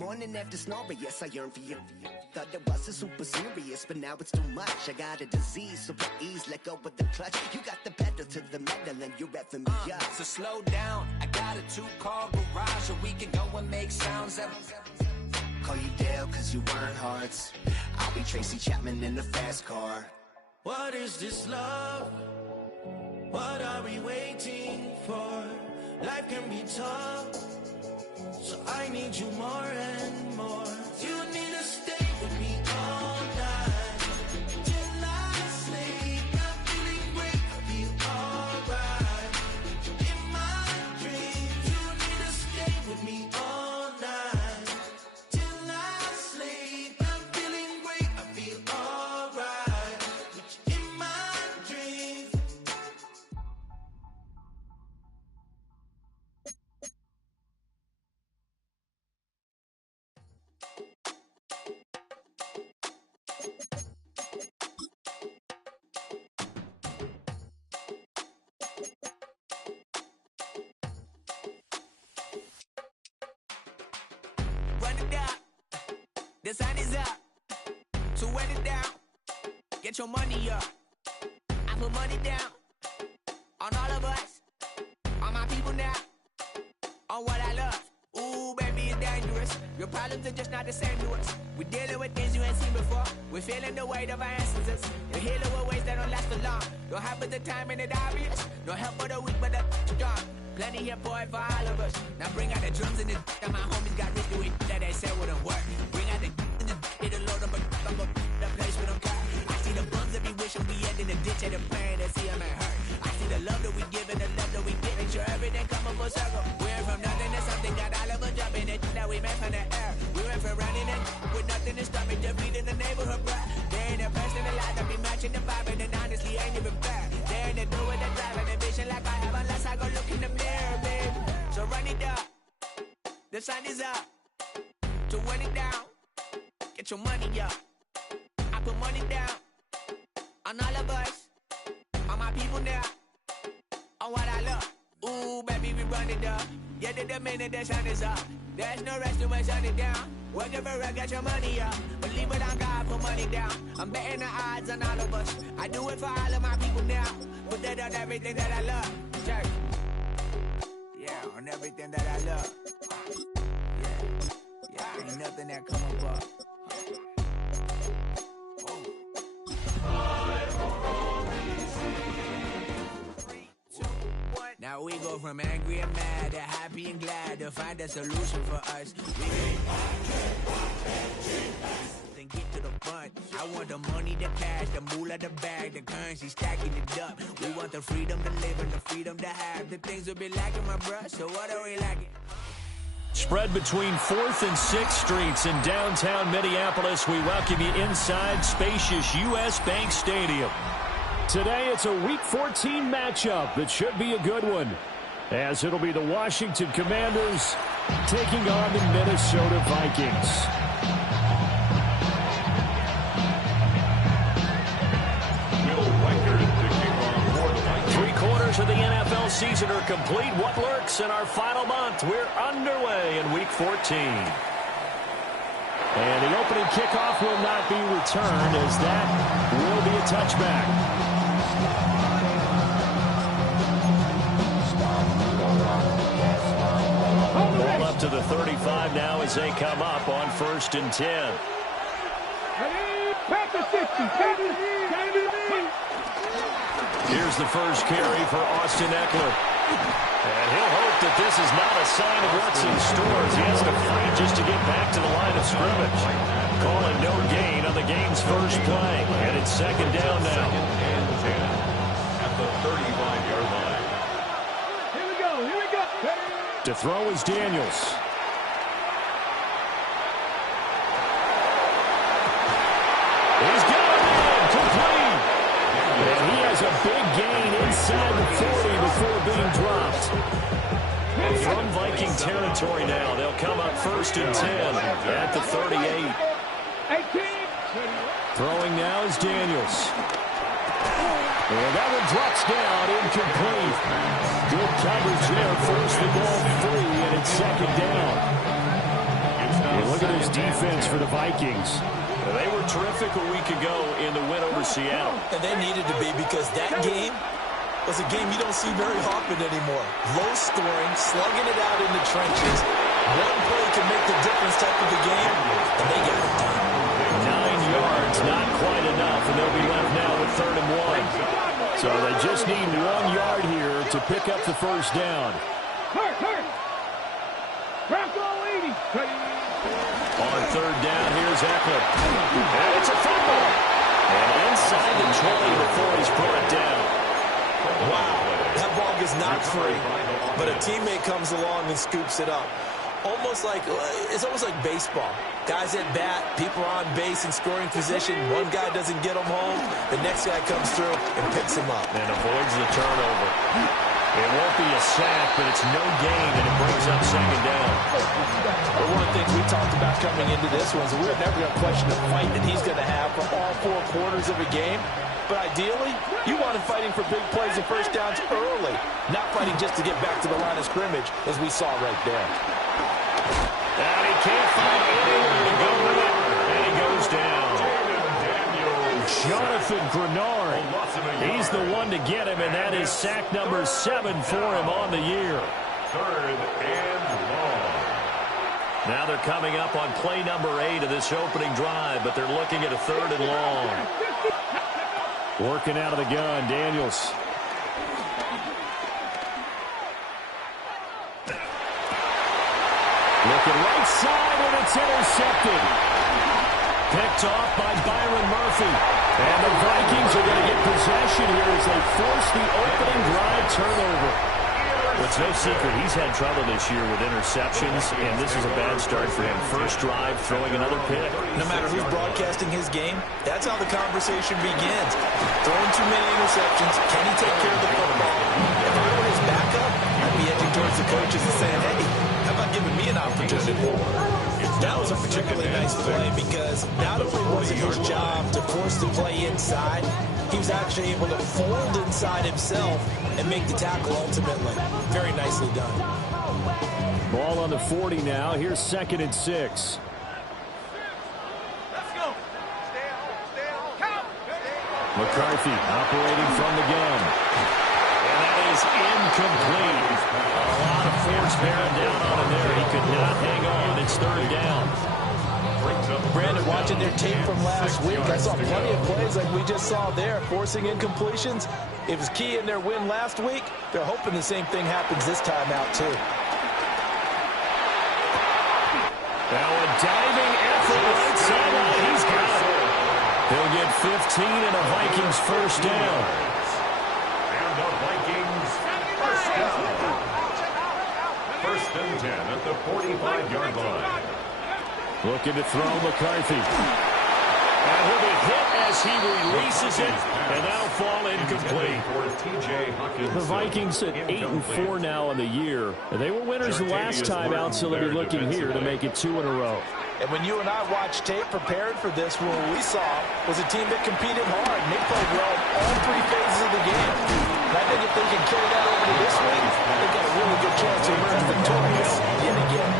morning after snow, but yes, I yearn for you. Thought it wasn't super serious, but now it's too much. I got a disease, so please let go of the clutch. You got the pedal to the metal and you're revving me up. So slow down, I got a 2-car garage, so we can go and make sounds. Call you Dale, cause you weren't hearts. I'll be Tracy Chapman in the fast car. What is this love? What are we waiting for? Life can be tough, so I need you more and more. You need to stay with me all night till I sleep. I'm feeling great, I feel alright. In my dreams, you need to stay with me all night till I sleep. I'm feeling great, I feel alright. In my dreams. Run it down, the sun is up, so wet it down, get your money up. I put money down on all of us, on my people now, on what I love. Ooh, baby, it's dangerous. Your problems are just not the same to us. We're dealing with things you ain't seen before. We're feeling the weight of our ancestors. We're healing with ways that don't last for long. Don't have the time and it obvious. No help for the weak, but the strong. Plenty here for it for all of us. Now bring out the drums and the that my homies got rich doing that they said wouldn't work. Bring out the and the it'll load up the place we don't care. I see the bums that be wishing we end in the ditch and the pain that see them ain't hurt. I see the love that we give and the love that we get. Make sure everything come up full circle. We're from nothing to something, got all of us jumping it that we made from the air. We went from running and with nothing to stop it, just beating the neighborhood, bruh. There ain't a person alive that be matching the vibe, and honestly ain't even fair. There ain't a do with the drive and the vision like I have unless I go look in the mirror, babe. So run it up, the sun is up, so run it down, get your money up. I put money down on all of us, on my people now, on what I love. Ooh, baby, we run it up. Yeah, the minute the sun is up, there's no rest to my sun it down. Working for real, get your money up. Believe it on God, put money down. I'm betting the odds on all of us. I do it for all of my people now. Put that on everything that I love. Church. Yeah, on everything that I love. Yeah, ain't nothing that come up. Now we go from angry and mad to happy and glad to find a solution for us. Then get to the front. I want the money, the cash, the moolah, the bag, the currency, stacking it up. We want the freedom to live and the freedom to have. The things will be lacking, my bruh, so what are we lacking? Spread between 4th and 6th Streets in downtown Minneapolis. We welcome you inside spacious U.S. Bank Stadium. Today, it's a Week 14 matchup that should be a good one, as it'll be the Washington Commanders taking on the Minnesota Vikings. Three-quarters of the NFL season are complete. What lurks in our final month? We're underway in Week 14. And the opening kickoff will not be returned, as that will be a touchback. Ball up to the 35 now as they come up on 1st and 10. Here's the first carry for Austin Eckler. And he'll hope that this is not a sign of what's in store, as he has to fight just to get back to the line of scrimmage. Calling no gain on the game's first play. And it's 2nd down now. At the 35-yard line. Here we go. To throw is Daniels. He's got it in, complete. And he has a big gain inside the 40 before being dropped. From Viking territory now, they'll come up 1st and 10 at the 38. Throwing now is Daniels. And that one drops down, incomplete. Good coverage there, forced the ball free, and it's 2nd down. And look at this defense for the Vikings. They were terrific a week ago in the win over Seattle. And they needed to be, because that game was a game you don't see very often anymore. Low scoring, slugging it out in the trenches. One play can make the difference type of a game, and they got it done. 9 yards, not quite enough, and they'll be left now with 3rd and 1. So they just need 1 yard here to pick up the first down. On 3rd down, here's Eckler. And it's a fumble. And inside the 20 before he's brought down. Wow, that ball is not free, but a teammate comes along and scoops it up. It's almost like baseball. Guys at bat, people are on base in scoring position. One guy doesn't get them home. The next guy comes through and picks him up. And avoids the turnover. It won't be a sack, but it's no gain, and it brings up 2nd down. But one of the things we talked about coming into this one is we're never going to question the fight that he's going to have for all 4 quarters of a game. But ideally, you want him fighting for big plays and first downs early, not fighting just to get back to the line of scrimmage, as we saw right there. And he can't find anywhere to go with it, and he goes down. Jonathan Grenard, he's the one to get him, and that is sack number 7 for him on the year. 3rd and long. Now they're coming up on play number 8 of this opening drive, but they're looking at a 3rd and long. Working out of the gun, Daniels. Looking right side, and it's intercepted. Picked off by Byron Murphy. And the Vikings are going to get possession here as they force the opening drive turnover. It's no secret he's had trouble this year with interceptions, and this is a bad start for him. First drive, throwing another pick. No matter who's broadcasting his game, that's how the conversation begins. Throwing too many interceptions, can he take care of the football? If I were his backup, I'd be edging towards the coaches and saying, hey, how about giving me an opportunity? That was a particularly nice play because not only was it his job to force the play inside, he was actually able to fold inside himself and make the tackle ultimately. Very nicely done. Ball on the 40 now. Here's 2nd and 6. Let's go. McCarthy operating from the gun. And that is incomplete. A lot of force bearing down on him there. He could not hang on. It's 3rd down. Brandon, watching their tape from last week, I saw plenty of plays like we just saw there, forcing incompletions. It was key in their win last week. They're hoping the same thing happens this time out, too. Now a diving effort right sideline. He's got it. He'll get 15 and a Vikings first down. And the Vikings first down. 1st and 10 at the 45-yard line. Looking to throw McCarthy. And he'll be hit as he releases it, and that'll fall incomplete. The Vikings at 8-4 now in the year. And they were winners the last time out, so they'll be looking here to make it 2 in a row. And when you and I watched tape preparing for this, what we saw was a team that competed hard. And they played well all 3 phases of the game. And I think if they can carry that over to this week, they've got a really good chance to emerge victorious yet again.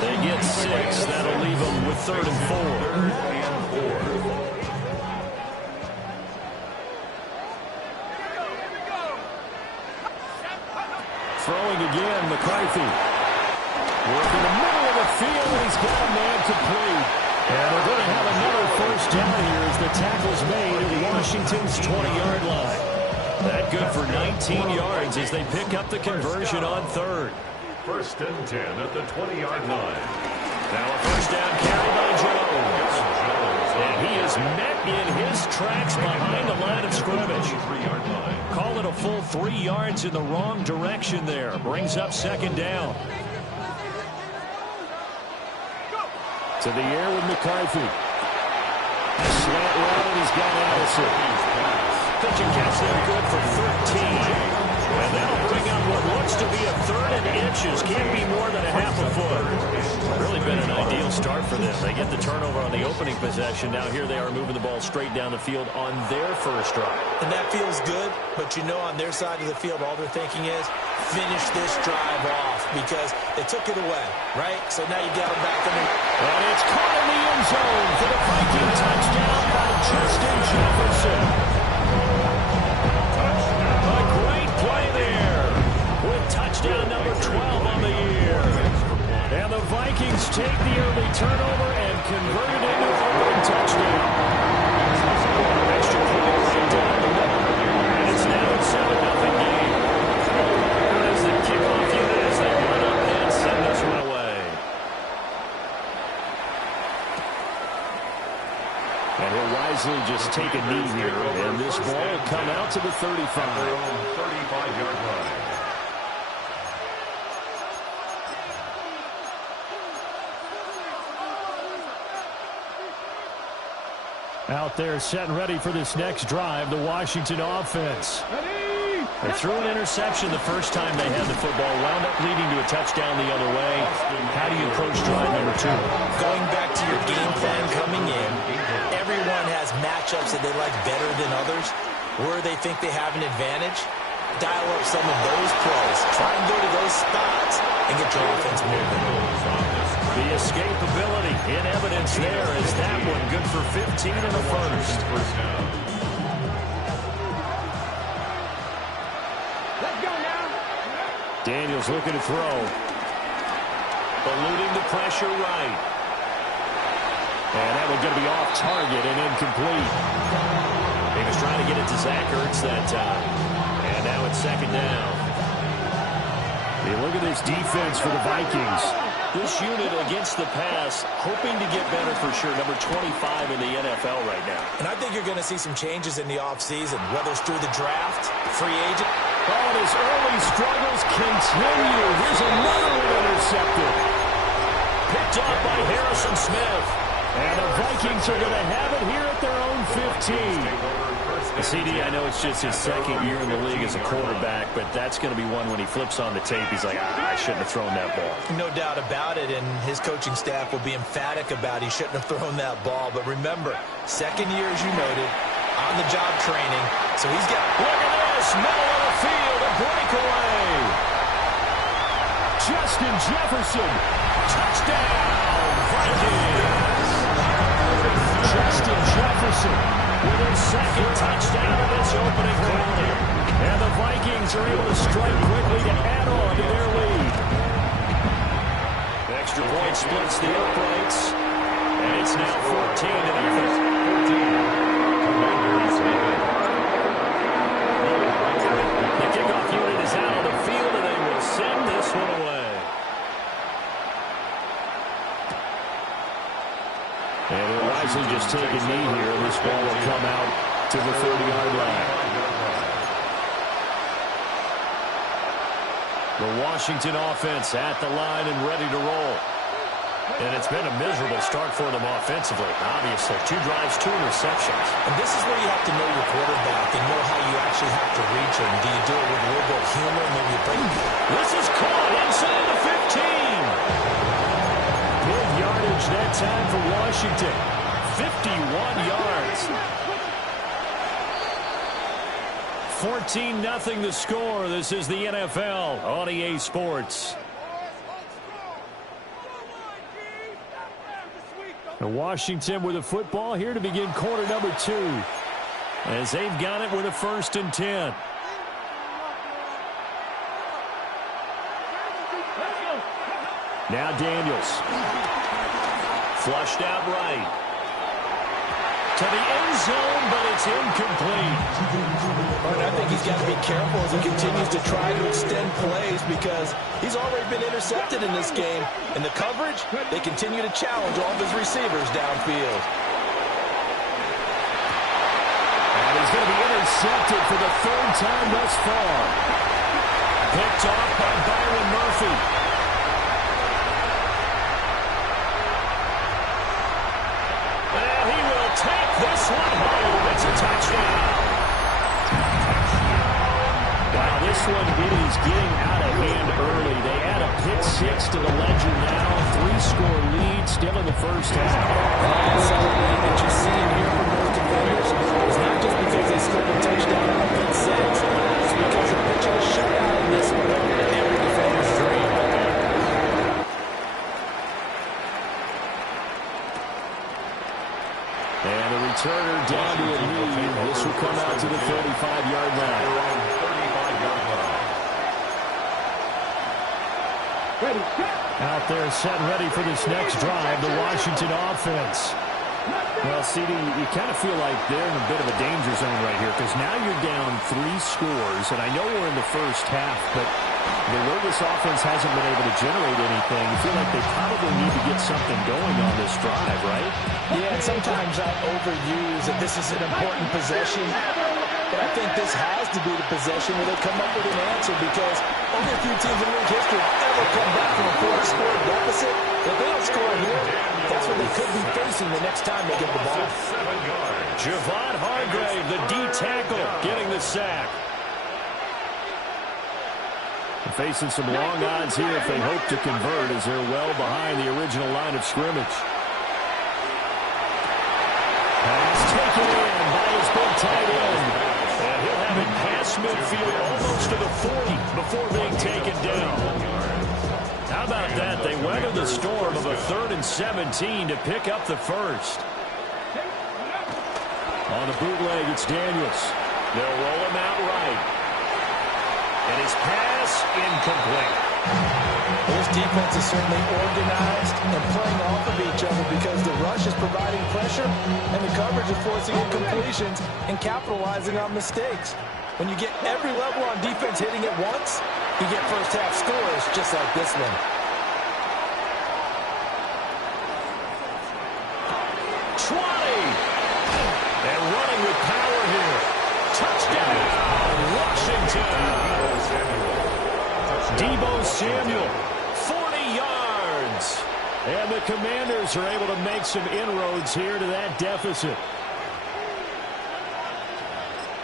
They get 6. That'll leave them with 3rd and 4. Throwing again, McCarthy. Working the middle of the field, and he's got a man complete. And they're going to have another first down here as the tackle's made at Washington's 20-yard line. That good for 19 yards as they pick up the conversion on 3rd. 1st and 10 at the 20-yard line. Now a first down carry by Jones. And he is met in his tracks behind the line of scrimmage. Call it a full 3 yards in the wrong direction there. Brings up 2nd down. To the air with McCarthy. Slant route, and he's got Allison. Pitch and catch there good for 13. And that'll bring up what looks to be a third and inches. Can't be more than a half a foot. Really been an ideal start for them. They get the turnover on the opening possession. Now here they are moving the ball straight down the field on their first drive. And that feels good, but you know on their side of the field, all they're thinking is finish this drive off because they took it away, right? So now you got them back in the... And it's caught in the end zone for the Viking touchdown by Justin Jefferson. A great play there with touchdown number 12 on the year. And the Vikings take the early turnover and convert it into a open touchdown. Extra point right down the middle. And it's now a 7-0 game. As the kickoff unit as they run up and send this one away. And he'll wisely just take a knee here. And this ball will come out to the 35. 35-yard line. Out there set and ready for this next drive, the Washington offense. They threw an interception the first time they had the football, wound up leading to a touchdown the other way. How do you approach drive number 2? Going back to your game plan coming in, everyone has matchups that they like better than others. Where they think they have an advantage, dial up some of those plays. Try and go to those spots and get your offense moving. The escapability in evidence there is that one good for 15 in the first. Let's go now. Daniels looking to throw. Eluding the pressure right. And that one going to be off target and incomplete. He was trying to get it to Zach Ertz that time. And now it's second down. You look at this defense for the Vikings. This unit against the pass, hoping to get better for sure. Number 25 in the NFL right now. And I think you're going to see some changes in the offseason, whether it's through the draft, free agent. Oh, and his early struggles continue. Here's another one intercepted. Picked up by Harrison Smith. And the Vikings are going to have it here at their own 15. CD, I know it's just his second year in the league as a quarterback, but that's going to be one when he flips on the tape. He's like, I shouldn't have thrown that ball. No doubt about it, and his coaching staff will be emphatic about he shouldn't have thrown that ball. But remember, second year, as you noted, on-the-job training. So he's got... Look at this, middle of the field, a breakaway. Justin Jefferson, touchdown, Vikings. Justin Jefferson with his second touchdown of this opening quarter. And the Vikings are able to strike quickly to add on to their lead. The extra point splits the uprights. And it's now 14-0. The kickoff unit is out on the field, and they will send this one away. And he'll wisely just take a knee here. This ball will come out to the 30-yard line. The Washington offense at the line and ready to roll. And it's been a miserable start for them offensively. Obviously, 2 drives, 2 interceptions. And this is where you have to know your quarterback and know how you actually have to reach him. Do you do it with a little bit of humor? Maybe you break. This is caught inside the 15. Big yardage that time for Washington. 51 yards. 14-0 the score. This is the NFL on EA Sports. And Washington with the football here to begin quarter number 2. As they've got it with a 1st and 10. Now Daniels. Flushed out right. To the end zone, but it's incomplete. And I think he's got to be careful as he continues to try to extend plays because he's already been intercepted in this game. And the coverage, they continue to challenge all of his receivers downfield. And he's going to be intercepted for the 3rd time thus far. Picked off by Byron Murphy. And he will take this one home. It's a touchdown. Wow, this one is getting out of hand early. They add a pick six to the ledger now. 3-score lead still in the first half. And some of the lead that you're seeing here from those defenders is not just because they scored a touchdown on a pick six. It's because they're pitching a shutout in this one. Every defender's dream. And the returner down to a knee. This will come out to the 35-yard line. Out there set and ready for this next drive, the Washington offense. Well, CD, you kind of feel like they're in a bit of a danger zone right here because now you're down 3 scores, and I know we're in the first half, but the way this offense hasn't been able to generate anything, you feel like they probably need to get something going on this drive, right? Yeah, and sometimes I overuse that this is an important possession, but I think this has to be the possession where they come up with an answer because only a few teams in league history have ever come back from a 4-score deficit. If they don't score here, that's what they could be facing the next time they get the ball. Javon Hargrave, the D tackle, getting the sack. Facing some long odds here if they hope to convert as they're well behind the original line of scrimmage. Pass taken in by his big tight end. And he'll have it past midfield almost to the 40 before being taken down. How about that? They weather the storm of a 3rd and 17 to pick up the first. On the bootleg, it's Daniels. They'll roll him out right. And his pass incomplete. This defense is certainly organized and playing off of each other because the rush is providing pressure and the coverage is forcing incompletions and capitalizing on mistakes. When you get every level on defense hitting at once, you get first half scores just like this one. And running with power here. Touchdown, Washington. Deebo Samuel, 40 yards. And the Commanders are able to make some inroads here to that deficit.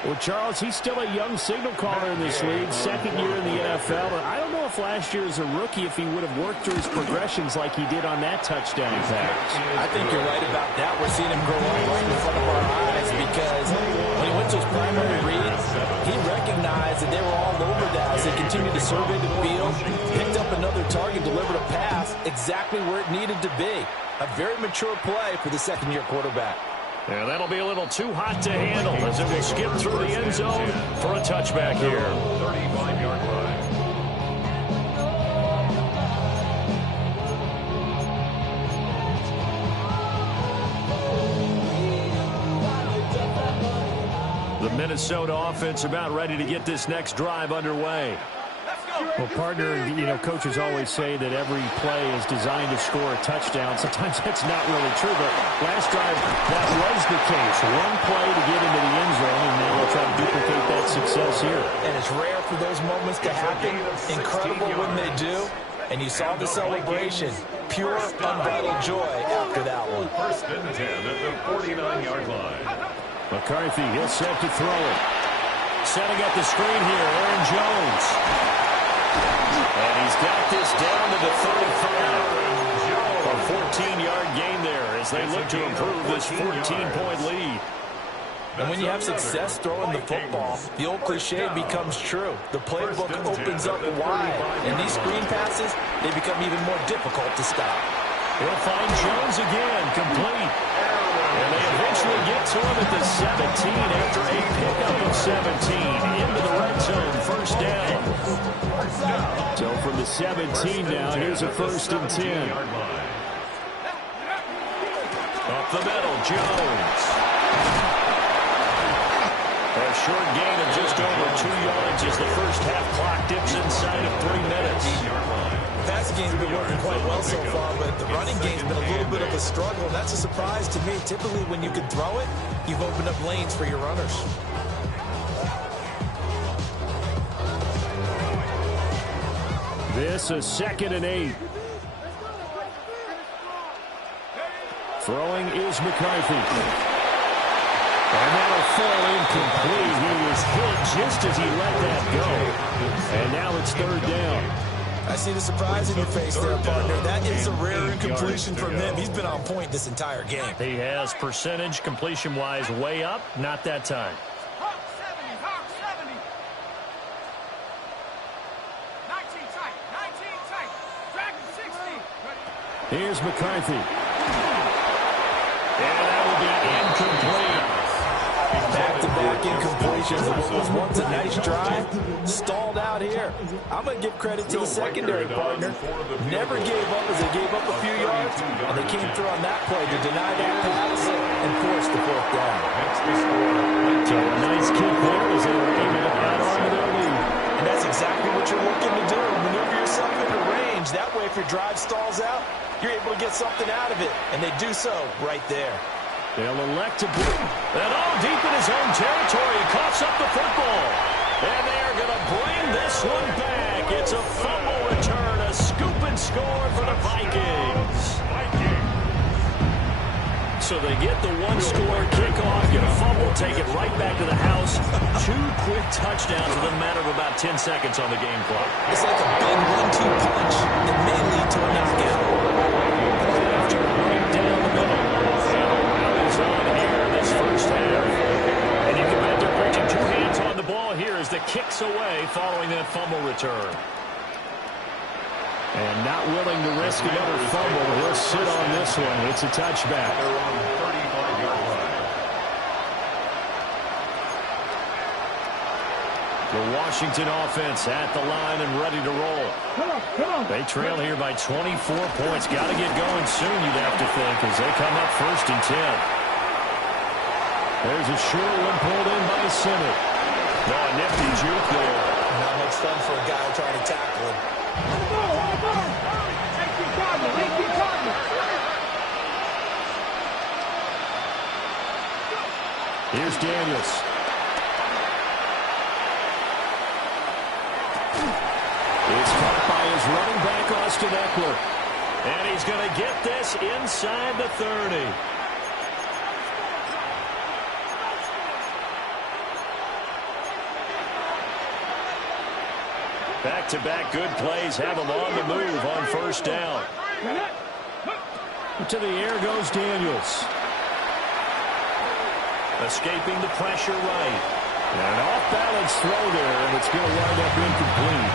Well, Charles, he's still a young signal caller in this league, 2nd year in the NFL. And I don't know if last year as a rookie, if he would have worked through his progressions like he did on that touchdown pass. I think you're right about that. We're seeing him grow up right in front of our eyes because when he went to his primary reads, he recognized that they were all over that as they continued to survey the field, picked up another target, delivered a pass exactly where it needed to be. A very mature play for the 2nd-year quarterback. Yeah, that'll be a little too hot to handle as it will skip through the end zone for a touchback here. 35-yard line. The Minnesota offense about ready to get this next drive underway. Well, partner, you know, coaches always say that every play is designed to score a touchdown. Sometimes that's not really true, but last drive, that was the case. One play to get into the end zone, and they will try to duplicate that success here. And it's rare for those moments to happen. Incredible when they do. And you saw the celebration. Pure, unbridled joy after that one. 1st and 10 at the 49-yard line. McCarthy, he'll set to throw it. Setting up the screen here, Aaron Jones. And he's got this down to the 35. A 14-yard gain there as they look to improve this 14-point lead. And when you have success throwing the football, the old cliche becomes true. The playbook opens up wide. And these screen passes, they become even more difficult to stop. He'll find Jones again, complete. And they eventually get to him at the 17 after a pickup of 17 into the red zone, 1st down. So from the 17 now, here's a 1st and 10. Up the middle, Jones. A short gain of just over 2 yards as the first half clock dips inside of 3 minutes. The pass game's been working quite well so far, but the running game's been a little bit of a struggle, and that's a surprise to me. Typically, when you can throw it, you've opened up lanes for your runners. This is 2nd and 8. Throwing is McCarthy. And that'll fall incomplete. He was hit just as he let that go. And now it's third down. I see the surprise in your face there, partner. That is a rare incompletion from him. He's been on point this entire game. He has percentage completion-wise way up. Not that time. Hawk 70, Hawk 70. 19 tight, 19 tight. Dragon 60. Here's McCarthy. And that will be incomplete. Back-to-back incompletions of what was once a nice drive. Stalled out here. I'm going to give credit to the secondary, partner. Never gave up as they gave up a few yards, and they came through on that play to deny that pass and force the fourth down. So a nice kick there as they were able to add on to their lead. And that's exactly what you're looking to do. Maneuver yourself into range. That way, if your drive stalls out, you're able to get something out of it. And they do so right there. They'll elect to bring that all deep in his own territory. He coughs up the football. And they are going to bring this one back. It's a fumble return, a scoop and score for the Vikings. So they get the one-score kickoff, get a fumble, take it right back to the house. 2 quick touchdowns within a matter of about 10 seconds on the game clock. It's like a big 1-2 punch that may lead to a knockout. After running down the middle. On here this first half. And you can bet they're bringing 2 hands on the ball here as the kicks away following that fumble return. And not willing to risk another fumble. He'll sit on this one. It's a touchback. They're on the 35-yard line. The Washington offense at the line and ready to roll. They trail here by 24 points. Got to get going soon, you'd have to think, as they come up 1st and 10. There's a short one pulled in by Simmons. No, a nifty juke there. Not much fun for a guy trying to tackle him. Here's Daniels. It's caught by his running back, Austin Eckler. And he's going to get this inside the 30. Back-to-back good plays have him on the move on first down. To the air goes Daniels. Escaping the pressure right. And an off-balance throw there, and it's going to wind up incomplete.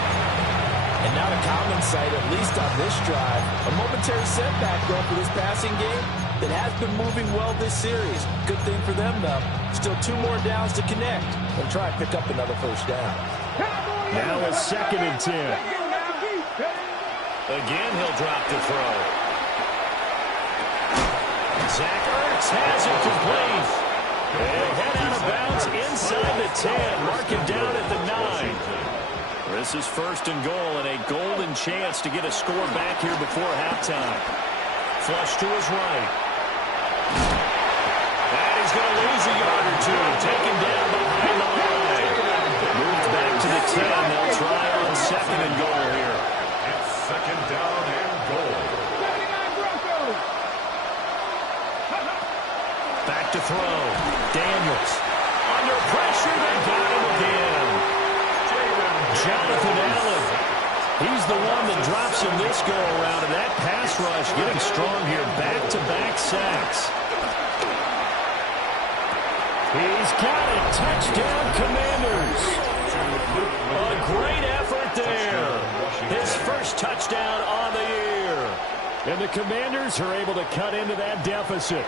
And not a common sight, at least on this drive. A momentary setback, though, for this passing game that has been moving well this series. Good thing for them, though. Still 2 more downs to connect and try and pick up another first down. Now it's 2nd and 10. Again, he'll drop the throw. Zach Ertz has it complete. And head out of bounds inside the 10. Mark it down at the 9. This is 1st and goal and a golden chance to get a score back here before halftime. Flush to his right. And he's going to lose a yard or 2. Taken down behind the line. Moved back to the 10. They'll try on 2nd and goal here. It's 2nd down and goal. Back to throw. Daniels. Under pressure. They got him again. Jonathan Allen. He's the one that drops him this go-around. And that pass rush getting strong here. Back-to-back sacks. He's got it. Touchdown, Commanders. A great effort there. His first touchdown on the year. And the Commanders are able to cut into that deficit.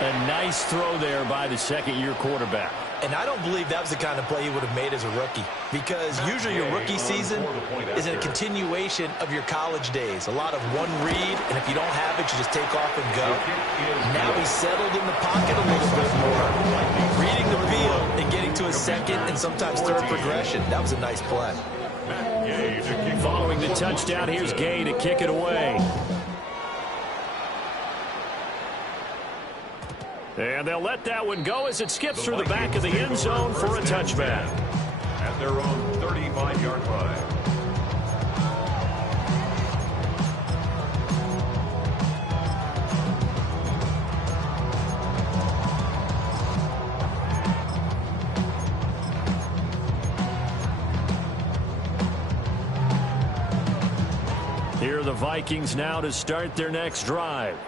A nice throw there by the second-year quarterback. And I don't believe that was the kind of play he would have made as a rookie, because usually your rookie season is a continuation of your college days. A lot of one read, and if you don't have it, you just take off and go. Now he's settled in the pocket a little bit more, reading the field and getting to a second and sometimes third progression. That was a nice play. Following the touchdown, here's Gay to kick it away. And they'll let that one go as it skips through the back of the end zone for a touchback. At their own 35-yard line. the Vikings now to start their next drive.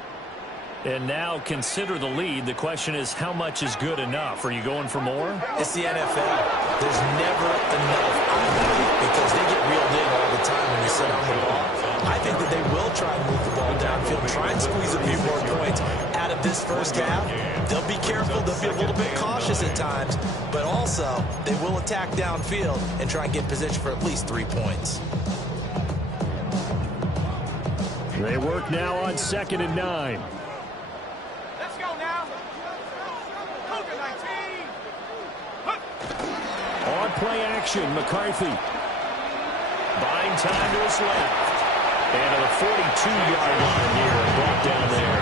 And now consider the lead. The question is, how much is good enough? Are you going for more? It's the NFL. There's never enough, I believe, because they get reeled in all the time when you sit on the ball. I think that they will try to move the ball downfield, try and squeeze a few more points out of this first half. They'll be careful. They'll be a little bit cautious at times, but also they will attack downfield and try and get position for at least 3 points. They work now on 2nd and 9. Let's go now. Cougar 19. On play action, McCarthy. Buying time to his left. And at the 42-yard line here, brought down there.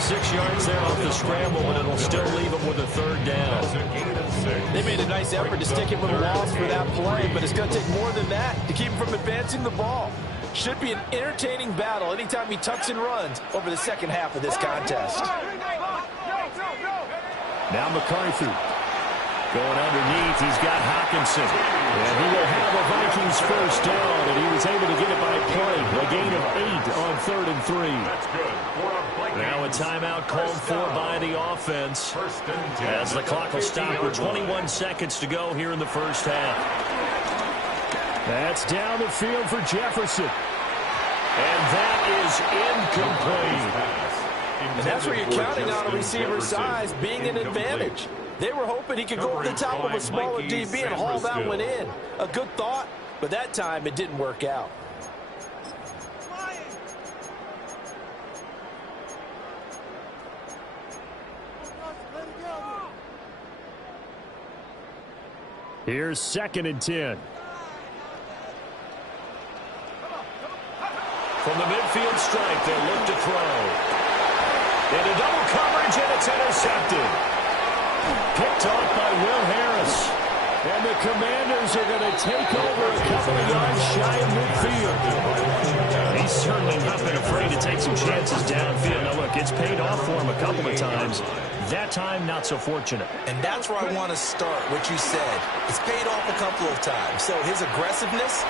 6 yards there off the scramble, but it'll still leave him with a 3rd down. They made a nice effort to stick him with a loss for that play, but it's going to take more than that to keep him from advancing the ball. Should be an entertaining battle anytime he tucks and runs over the second half of this contest. Now McCarthy. Going underneath, he's got Hawkinson. And he will have a Vikings first down, and he was able to get it by play. A gain of 8 on 3rd and 3. That's good. Now a timeout called for by the offense. As the clock will stop with 21 seconds to go here in the first half. That's down the field for Jefferson. And that is incomplete. And that's where you're counting on a receiver's size being an advantage. They were hoping he could go over the top of a smaller DB and haul that one in. A good thought, but that time it didn't work out. Here's 2nd and 10. From the midfield stripe, they'll look to throw. Into double coverage, and it's intercepted. Picked off by Will Harris. And the Commanders are going to take over a couple of yards shy of midfield. He's certainly not been afraid to take some chances downfield. Now, look, it's paid off for him a couple of times. That time, not so fortunate. And that's where I want to start, what you said. It's paid off a couple of times. So his aggressiveness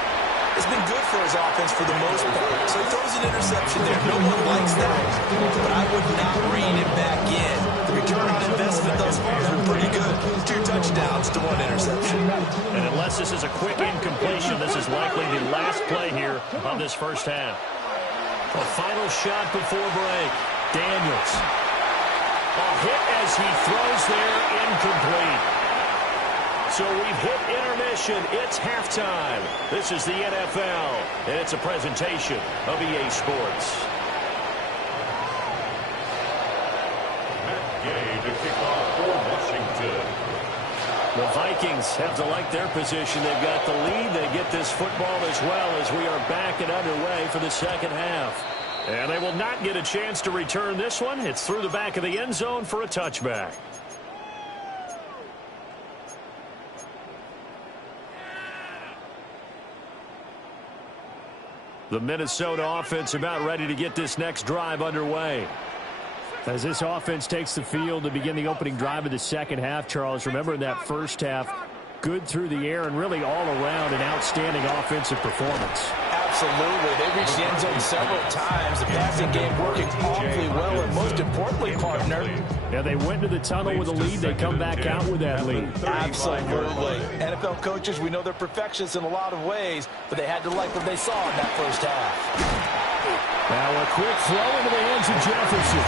has been good for his offense for the most part. So he throws an interception there. No one likes that. But I would not rein him back in. The return on investment thus far has been pretty good. 2 touchdowns to 1 interception. And unless this is a quick incompletion, this is likely the last play here of this first half. A final shot before break. Daniels. A hit as he throws there, incomplete. So we've hit intermission. It's halftime. This is the NFL, and it's a presentation of EA Sports. To kick off for Washington. The Vikings have to like their position. They've got the lead. They get this football as well as we are back and underway for the second half. And they will not get a chance to return this one. It's through the back of the end zone for a touchback. The Minnesota offense about ready to get this next drive underway. As this offense takes the field to begin the opening drive of the second half, Charles, remember in that first half, good through the air and really all around an outstanding offensive performance. Absolutely. They reached the end zone several times. The passing game working awfully well, and most importantly, partner. Yeah, they went to the tunnel with a lead. They come back out with that lead. Absolutely. NFL coaches, we know they're perfectionists in a lot of ways, but they had to like what they saw in that first half. Now a quick throw into the hands of Jefferson.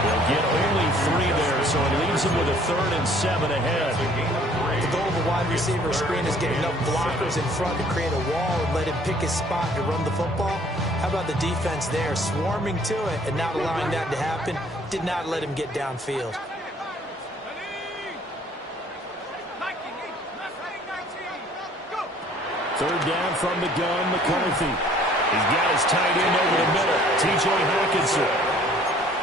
They'll get only 3 there, so it leaves them with a 3rd and 7 ahead. The goal of a wide receiver screen is getting enough blockers in front to create a wall and let him pick his spot to run the football. How about the defense there, swarming to it and not allowing that to happen? Did not let him get downfield. 3rd down from the gun, McCarthy. He's got his tight end over the middle, T.J. Hawkinson.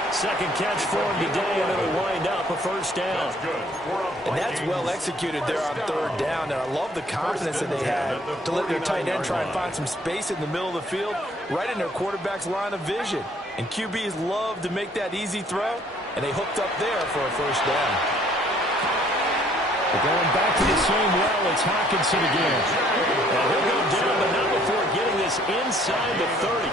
Second catch for him today, and it'll wind up a first down. And that's well executed there on 3rd down. And I love the confidence that they had to let their tight end try and find some space in the middle of the field, right in their quarterback's line of vision. And QBs love to make that easy throw, and they hooked up there for a first down. They're going back to the same well. It's Hawkinson again. Well, he'll go down, but not before getting this It's inside the 30.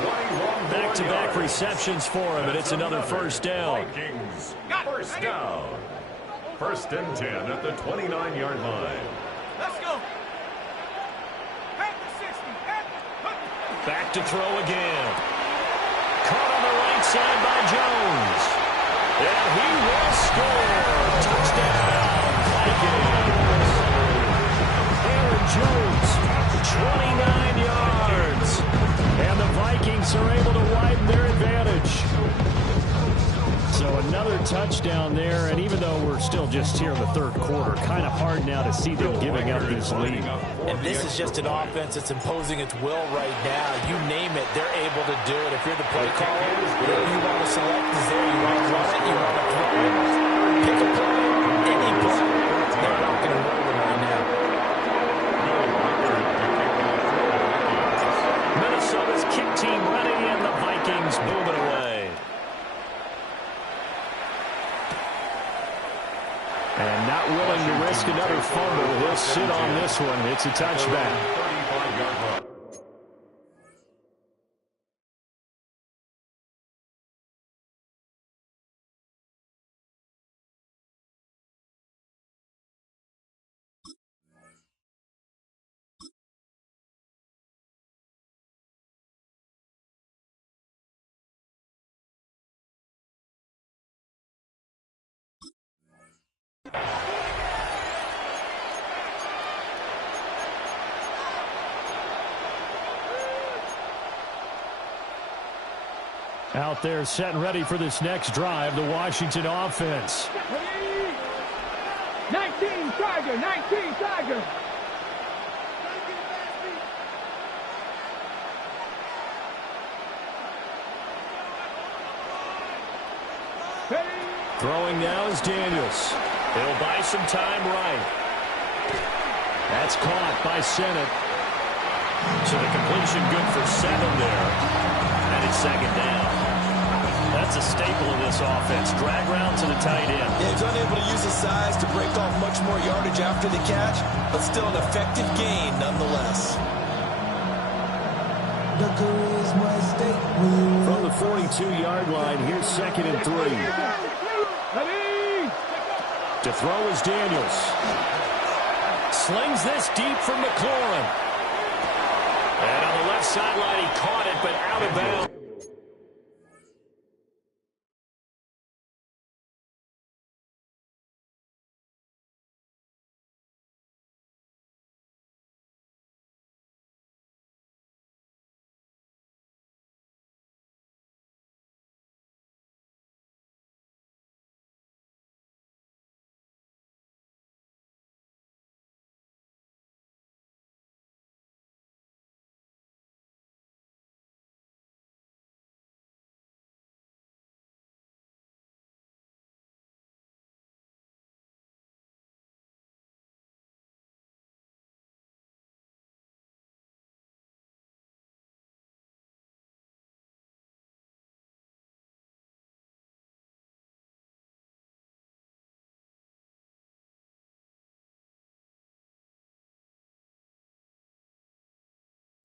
Back-to-back receptions for him, and it's another first down. Vikings, first down. First and 10 at the 29-yard line. Let's go. Back to 60. Back to throw again. Caught on the right side by Jones. And he will score. Touchdown, Vikings. Aaron Jones, 29 yards. And the Vikings are able to widen their advantage. So another touchdown there, and even though we're still just here in the third quarter, kind of hard now to see them giving up this lead. And this is just an offense that's imposing its will right now. You name it, they're able to do it. If you're the play caller, whatever you want to select is there. You want to run it, you want to throw it. Pick a play, any play. They're not going to roll it right now. Minnesota's kick team ready, and the Vikings move it away. And not willing to risk another fumble. He'll sit on this one. It's a touchback. 35-yard run. Out there set and ready for this next drive, the Washington offense. 19 Tiger, 19 Tiger. Throwing now is Daniels. He'll buy some time right. That's caught by Sennett. So the completion good for 7 there. And it's second down. That's a staple of this offense. Drag route to the tight end. Yeah, he's unable to use his size to break off much more yardage after the catch, but still an effective gain nonetheless. From the 42-yard line, here's second and 3. To throw is Daniels. Slings this deep from McLaurin. And on the left sideline, he caught it, but out of bounds.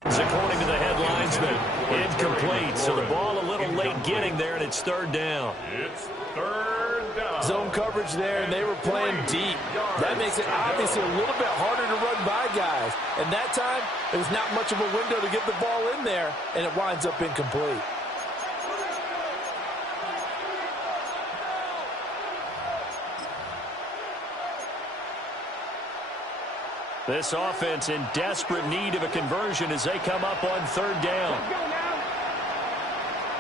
According to the headlines, but incomplete. So the ball a little late getting there, and it's third down. It's third down. Zone coverage there, and they were playing deep. That makes it obviously a little bit harder to run by guys. And that time, there was not much of a window to get the ball in there, and it winds up incomplete. This offense in desperate need of a conversion as they come up on third down. Let's go now.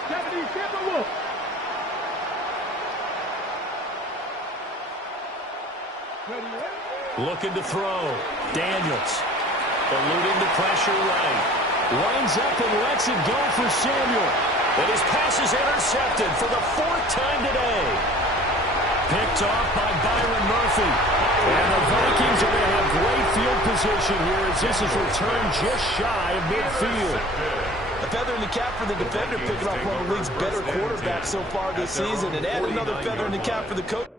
77 Wolf. Looking to throw. Daniels. Eluding the pressure right. Lines up and lets it go for Samuel. And his pass is intercepted for the 4th time today. Picked off by Byron Murphy. And the Vikings are going to have great field position here as this is returned just shy of midfield. A feather in the cap for the defender, picking off one of the league's better quarterbacks so far this season. And add another feather in the cap for the coach.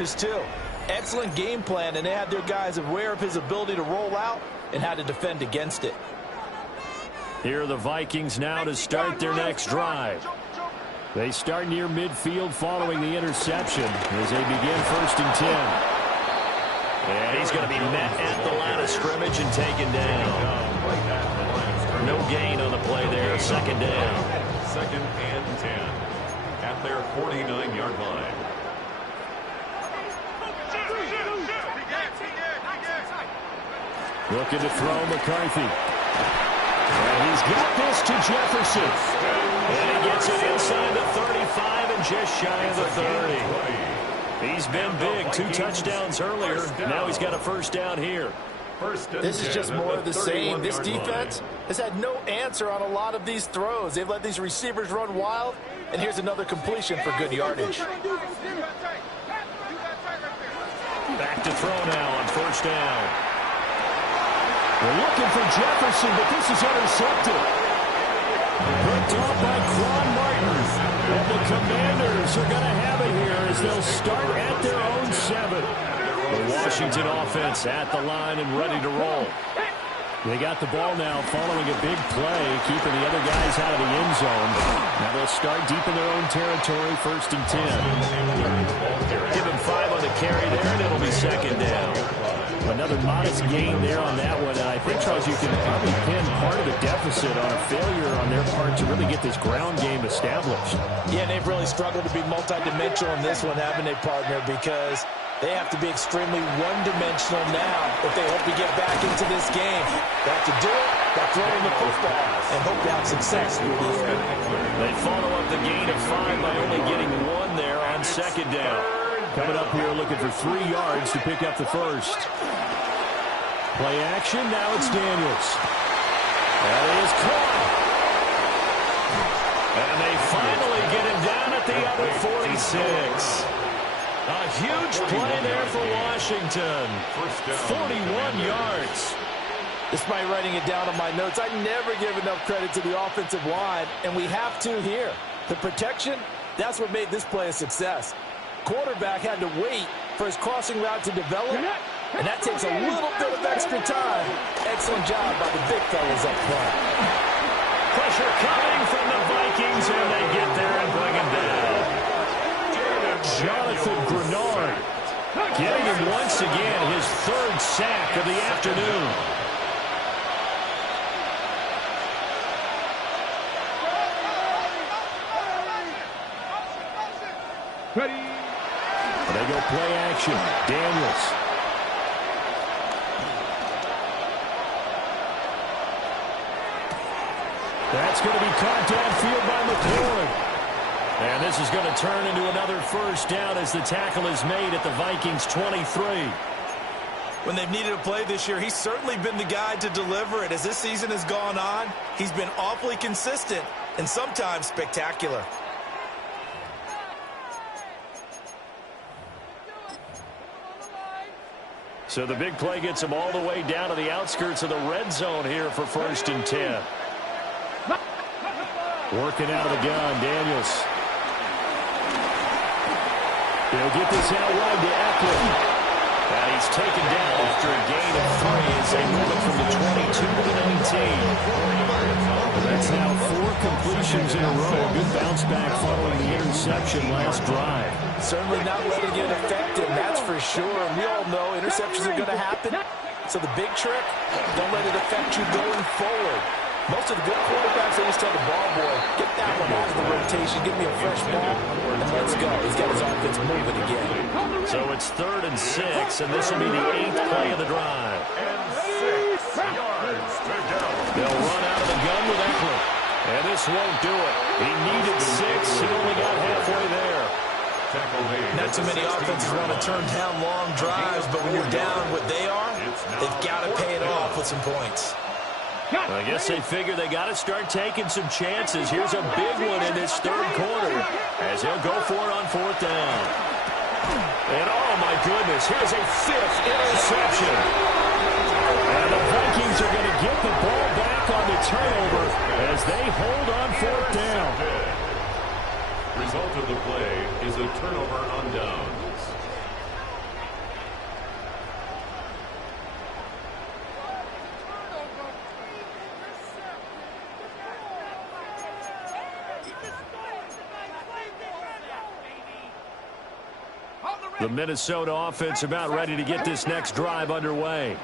too. Excellent game plan, and they had their guys aware of his ability to roll out and how to defend against it. Here are the Vikings now to start their next drive. They start near midfield following the interception as they begin 1st and 10. And he's going to be met at the line of scrimmage and taken down. No gain on the play there. 2nd down. 2nd and 10 at their 49-yard line. Looking to throw McCarthy. And he's got this to Jefferson. And he gets it inside the 35 and just shy of the 30. He's been big. 2 touchdowns earlier. Now he's got a 1st down here. This is just more of the same. This defense has had no answer on a lot of these throws. They've let these receivers run wild. And here's another completion for good yardage. Back to throw now on 1st down. We're looking for Jefferson, but this is intercepted. Picked off by Quan Martin. And the Commanders are going to have it here as they'll start at their own 7. The Washington offense at the line and ready to roll. They got the ball now following a big play, keeping the other guys out of the end zone. Now they'll start deep in their own territory, 1st and 10. Give him 5 on the carry there, and it'll be 2nd down. Another modest gain there on that one, and I think, Charles, you can probably pin part of the deficit on a failure on their part to really get this ground game established. Yeah, they've really struggled to be multidimensional in this one, haven't they, partner, because they have to be extremely one-dimensional now if they hope to get back into this game. They have to do it by throwing the football and hope to have success through the air. They follow up the gain of 5 by only getting 1 there on 2nd down. Coming up here looking for 3 yards to pick up the 1st. Play action, now it's Daniels. That is caught. And they finally get him down at the other 46. A huge play there for Washington. 41 yards. Despite writing it down on my notes, I never give enough credit to the offensive line, and we have to here. The protection, that's what made this play a success. Quarterback had to wait for his crossing route to develop, and that takes a little bit of extra time. Excellent job by the big fellas up front. Pressure coming from the Vikings, and they get there and bring him down. Jonathan Grenard getting him once again his 3rd sack of the afternoon. Ready. They go play action. Daniels. That's going to be caught downfield by McLaurin. And this is going to turn into another 1st down as the tackle is made at the Vikings 23. When they've needed a play this year, he's certainly been the guy to deliver it. As this season has gone on, he's been awfully consistent and sometimes spectacular. So the big play gets him all the way down to the outskirts of the red zone here for 1st and 10. Working out of the gun, Daniels. He'll get this out wide to Eckler. And he's taken down after a gain of 3 as they move it from the 22 to the 19. That's now 4 completions in a row. Good bounce back following the interception last drive. Certainly not letting it affect him, that's for sure. And we all know interceptions are going to happen. So the big trick, don't let it affect you going forward. Most of the good quarterbacks, they just tell the ball boy, get that one out of the rotation, give me a fresh ball, and let's go. He's got his offense moving again. So it's 3rd and 6, and this will be the 8th play of the drive. They'll run out of the gun with Eckler. And this won't do it. He needed 6. He only got halfway there. Not too many offenses want to turn down long drives, but when you're down what they are, they've got to pay it off with some points. I guess they figure they got to start taking some chances. Here's a big one in this 3rd quarter as he'll go for it on 4th down. And oh my goodness, here's a 5th interception. And the Vikings are going to get the ball back on the turnover as they hold on 4th down. Result of the play is a turnover on downs. The Minnesota offense about ready to get this next drive underway.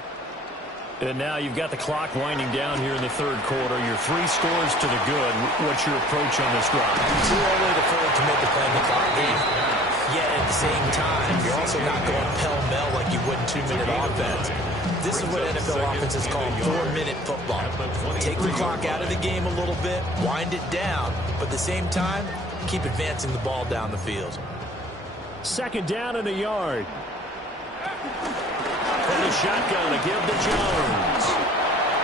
And now you've got the clock winding down here in the third quarter. You're 3 scores to the good. What's your approach on this drive? Too early to fully commit to playing the clock game. Yet at the same time, you're also not going pell-mell like you would in 2-minute offense. This is what NFL offenses call 4-minute football. Take the clock out of the game a little bit, wind it down, but at the same time, keep advancing the ball down the field. Second down and a yard. From the shotgun, a give to Jones.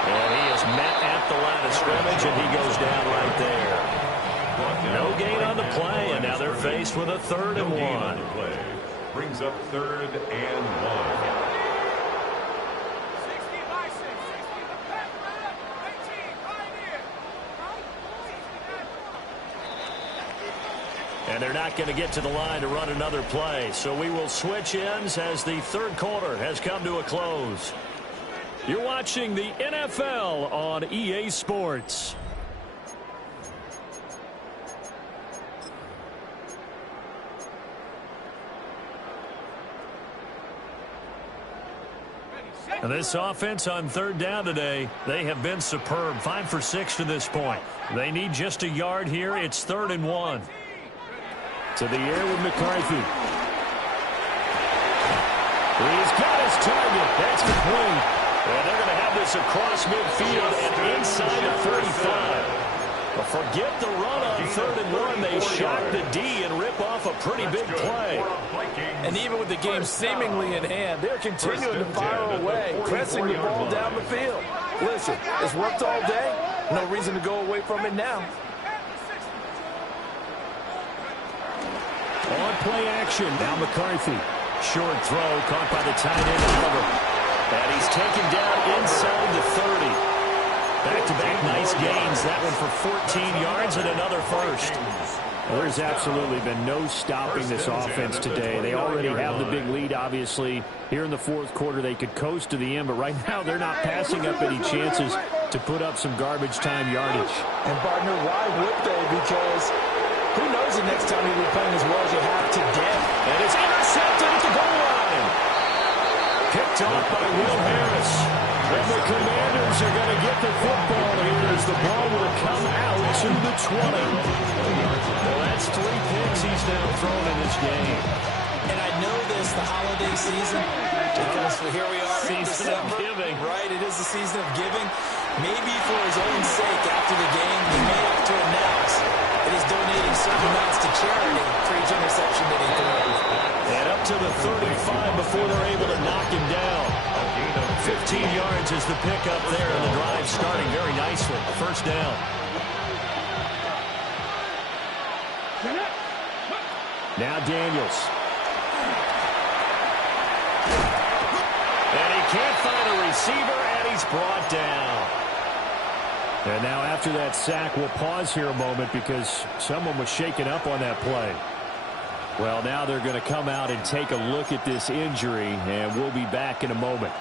And he is met at the line of scrimmage, and he goes down right there. No gain on the play, and now they're faced with a 3rd and 1. Brings up 3rd and 1. And they're not going to get to the line to run another play. So we will switch ends as the third quarter has come to a close. You're watching the NFL on EA Sports. And this offense on 3rd down today, they have been superb. 5 for 6 to this point. They need just a yard here. It's 3rd and 1. To the air with McCarthy. He's got his target. That's complete. And they're going to have this across midfield and inside the 35. But forget the run on 3rd and 1. They shock the D and rip off a pretty big play. And even with the game seemingly in hand, they're continuing to fire away, pressing the ball down the field. Listen, it's worked all day. No reason to go away from it now. On play action, now McCarthy. Short throw, caught by the tight end, Oliver. And he's taken down inside the 30. Back-to-back nice gains. That one for 14 yards and another first. Well, there's absolutely been no stopping this offense today. They already have the big lead, obviously. Here in the fourth quarter, they could coast to the end, but right now they're not passing up any chances to put up some garbage time yardage. And, partner, why would they? Because who knows the next time you'll be playing as well as you have today. And it's intercepted at the goal line. Picked off by Will Harris. And the Commanders are going to get the football here as the ball will come out to the 20. Well, that's 3 picks he's now thrown in this game. And I know this, the holiday season, because here we are in Season of December. giving. Right, it is the season of giving. Maybe for his own sake after the game, he may have to announce that he's donating certain amounts to charity for each interception that he throws. And up to the 35 before they're able to knock him down. 15 yards is the pickup there, and the drive starting very nicely. First down. Now Daniels. And he can't find a receiver, and he's brought down. And now after that sack, we'll pause here a moment because someone was shaken up on that play. Well, now they're going to come out and take a look at this injury, and we'll be back in a moment.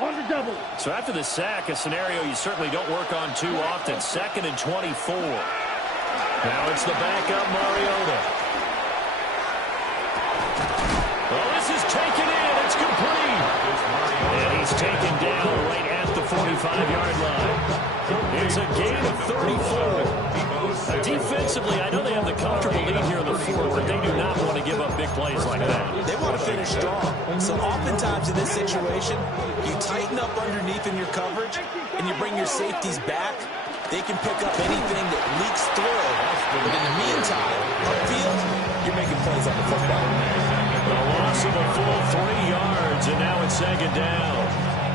On the double. So after the sack, a scenario you certainly don't work on too often. 2nd and 24. Now it's the backup Mariota. Well, this is taken in. It's complete. And he's taken down right at the 45-yard line. It's a gain of 34. Defensively, I know they have the comfortable lead here in the fourth, but they do not want to give up big plays like that. They want to finish strong. So oftentimes in this situation, you tighten up underneath in your coverage, and you bring your safeties back. They can pick up anything that leaks through. But in the meantime, upfield, you're making plays on the football. A loss of a full 3 yards, and now it's 2nd down.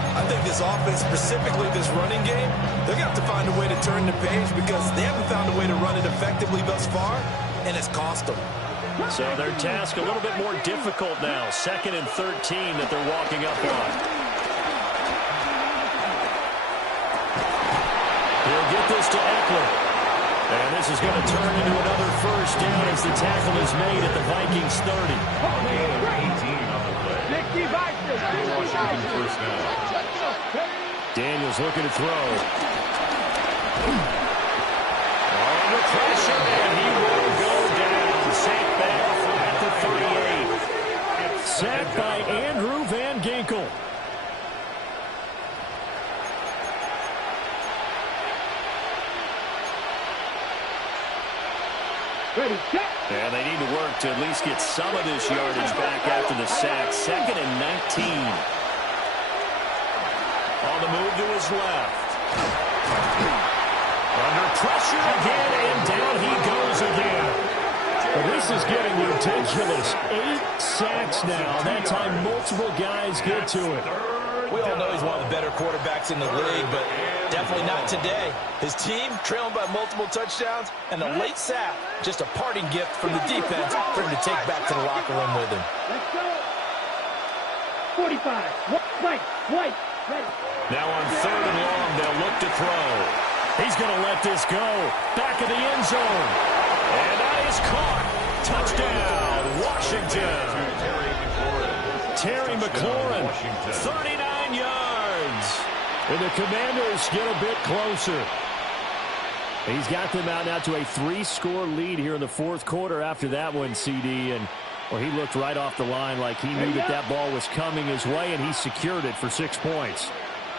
I think this offense, specifically this running game, they're going to have to find a way to turn the page because they haven't found a way to run it effectively thus far, and it's cost them. So their task a little bit more difficult now. 2nd and 13 that they're walking up on. He'll get this to Eckler. And this is going to turn into another first down as the tackle is made at the Vikings 30. Washington first down. Daniels looking to throw. Under pressure, and he will go down. Safe back at the Ready, set. And they need to work to at least get some of this yardage back after the sack. 2nd and 19. On the move to his left. Under pressure again, and down he goes again. Well, this is getting ridiculous. 8 sacks now. That time multiple guys get to it. We all know he's one of the better quarterbacks in the league, but definitely not today. His team trailing by multiple touchdowns, and a late sack, just a parting gift from the defense for him to take back to the locker room with him. Let's go. 45. White. Ready. Now on 3rd and long, they'll look to throw. He's going to let this go. Back of the end zone. And that is caught. Touchdown, Washington. Terry McLaurin, 39 yards. And the Commanders get a bit closer. He's got them out now to a 3-score lead here in the 4th quarter after that one, CD. And well, he looked right off the line like he knew that ball was coming his way, and he secured it for 6 points.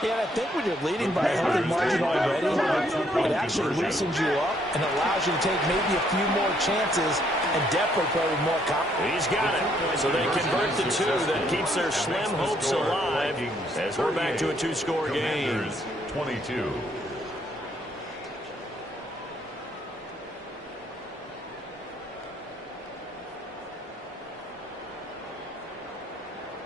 Yeah, and I think when you're leading by a healthy margin already, it actually loosens you up and allows you to take maybe a few more chances and definitely play with more confidence. He's got it. So they convert the 2. That keeps their slim hopes alive as we're back to a 2-score game. 22.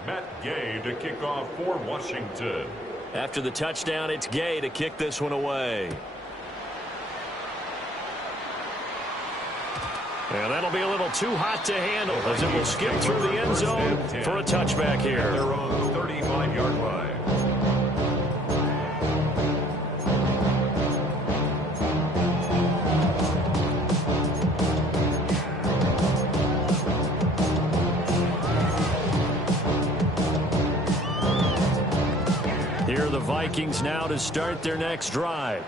Matt Gay to kick off for Washington. After the touchdown, it's Gay to kick this one away. And that'll be a little too hot to handle as it will skip through the end zone for a touchback here. Their own 35-yard line. Here are the Vikings now to start their next drive.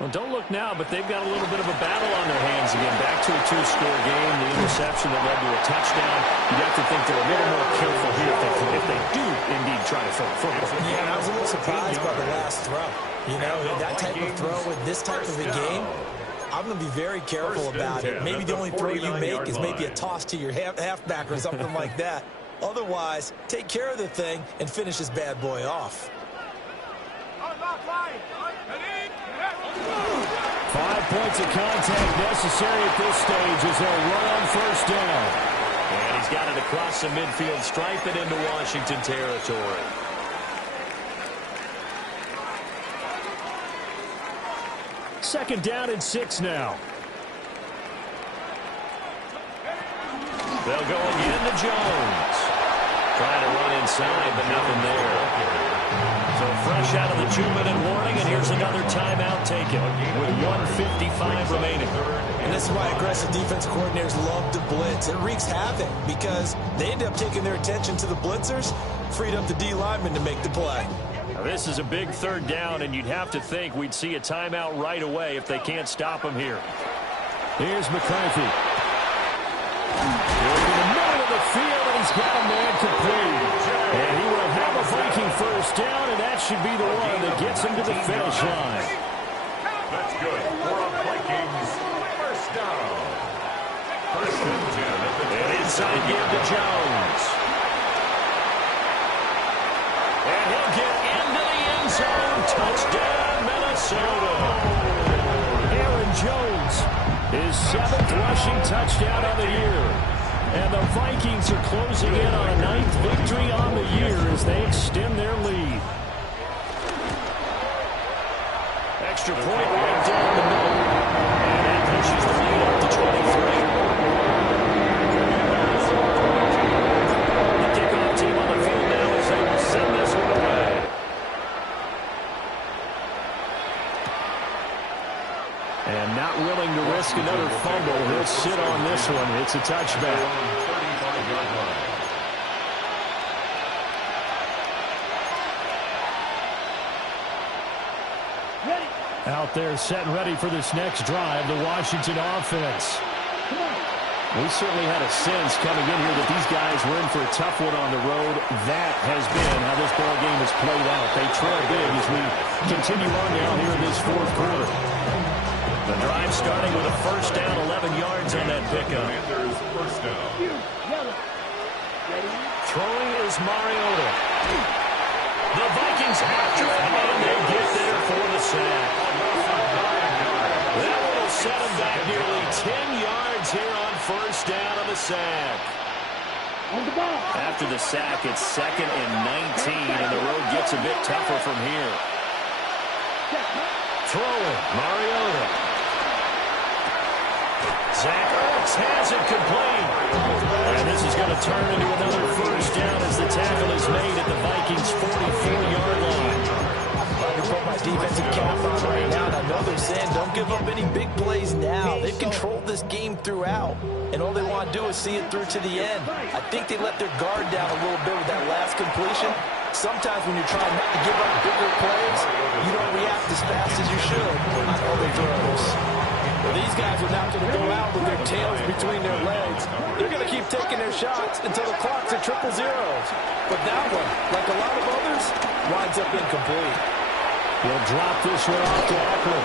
Well, don't look now, but they've got a little bit of a battle on their hands again. Back to a 2-score game. The interception that led to a touchdown. You'd have to think they're a little more careful here if they do indeed try to throw the football. Yeah, I was a little surprised by the last throw. You know, that type of throw with this type of a game, I'm going to be very careful about it. Maybe the only throw you make is maybe a toss to your halfback or something like that. Otherwise, take care of the thing and finish this bad boy off. 5 points of contact necessary at this stage as they'll run on 1st down. And he's got it across the midfield stripe and into Washington territory. Second down and 6 now. They'll go again to Jones. Trying to run inside, but nothing there. So fresh out of the 2-minute warning, and here's another timeout taken with 1:55 remaining. And this is why aggressive defense coordinators love to blitz. It wreaks havoc because they end up taking their attention to the blitzers, freed up the D lineman to make the play. Now, this is a big 3rd down, and you'd have to think we'd see a timeout right away if they can't stop him here. Here's McCarthy. Going in the middle of the field, and he's got a man complete. And he will have a Viking 1st down, and that should be the one that gets him to the finish line. That's good for a Vikings 1st down. 1st and 10 at the And inside give to Jones. And he'll get into the end zone. Touchdown, Minnesota. Aaron Jones, his 7th rushing touchdown of the year. And the Vikings are closing in on a 9th victory on the year as they extend their lead. Extra point right down the middle. And that pushes the lead up to 23. The kickoff team on the field now as they will send this one away. And not willing to risk another fumble. He'll sit on this one. It's a touchback. Out there set and ready for this next drive, the Washington offense. We certainly had a sense coming in here that these guys were in for a tough one on the road. That has been how this ball game has played out. They trail big as we continue on now here in this 4th quarter. The drive starting with a first down, 11 yards on that pickup. Commanders first down. Throwing is Mariota. The Vikings after it, and they get there for the sack. That will set them back nearly 10 yards here on first down on the sack. After the sack, it's 2nd and 19, and the road gets a bit tougher from here. Throwing, Mariota. Zach Ertz has it complete. And this is going to turn into another first down as the tackle is made at the Vikings' 44-yard line. I can put my defensive cap on right now, and I know they're saying don't give up any big plays now. They've controlled this game throughout, and all they want to do is see it through to the end. I think they let their guard down a little bit with that last completion. Sometimes when you're trying not to give up bigger plays, you don't react as fast as you should on all their throws. Well, these guys are not going to go out with their tails between their legs. They're going to keep taking their shots until the clock's at 000. But that one, like a lot of others, winds up incomplete. He'll drop this one off to Eckler.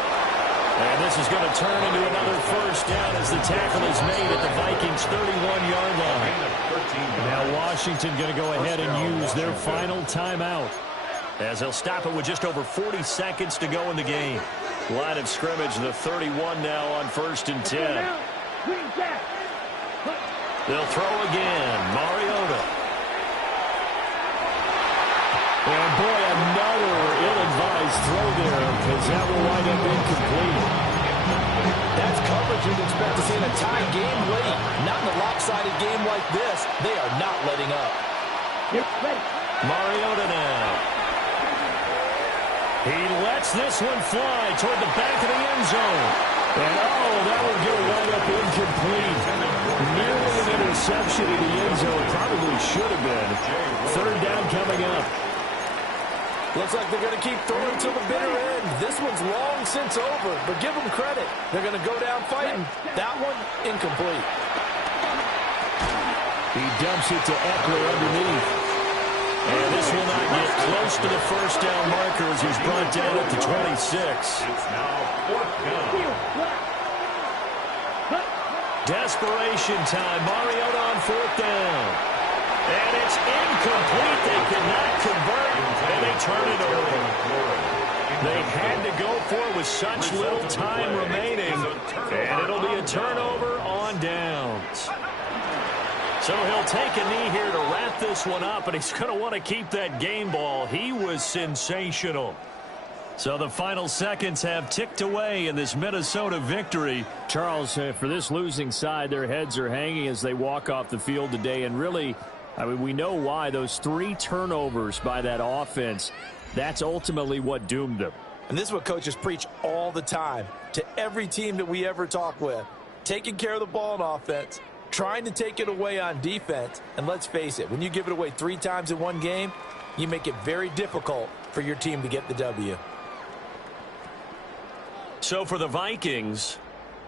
And this is going to turn into another first down as the tackle is made at the Vikings' 31-yard line. Now Washington going to go ahead and use their final timeout, as they'll stop it with just over 40 seconds to go in the game. Line of scrimmage, the 31 now on 1st and 10. They'll throw again. Mariota. And boy, another ill-advised throw there, because that will wind up incomplete. That's coverage you'd expect to see in a tie game late. Not in a lopsided game like this. They are not letting up. Mariota now. He lets this one fly toward the back of the end zone. And, that would get wind up incomplete. Nearly an interception in the end zone. Probably should have been. 3rd down coming up. Looks like they're going to keep throwing to the bitter end. This one's long since over, but give them credit. They're going to go down fighting. That one, incomplete. He dumps it to Eckler underneath. And this will not get close to the first down marker as he's brought down at the 26. It's now 4th down. Desperation time. Mariota on 4th down. And it's incomplete. They cannot convert, and they turn it over. They had to go for it with such little time remaining, and it'll be a turnover on downs. So he'll take a knee here to wrap this one up, and he's going to want to keep that game ball. He was sensational. So the final seconds have ticked away in this Minnesota victory. Charles, for this losing side, their heads are hanging as they walk off the field today. And really, I mean, we know why. Those 3 turnovers by that offense, that's ultimately what doomed them. And this is what coaches preach all the time to every team that we ever talk with. Taking care of the ball on offense, trying to take it away on defense. And let's face it, when you give it away 3 times in one game, you make it very difficult for your team to get the W. So for the Vikings,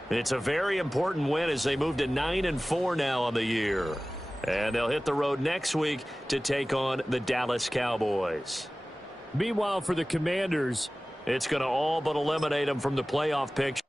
it's a very important win as they move to 9-4 now on the year. And they'll hit the road next week to take on the Dallas Cowboys. Meanwhile, for the Commanders, it's going to all but eliminate them from the playoff picture.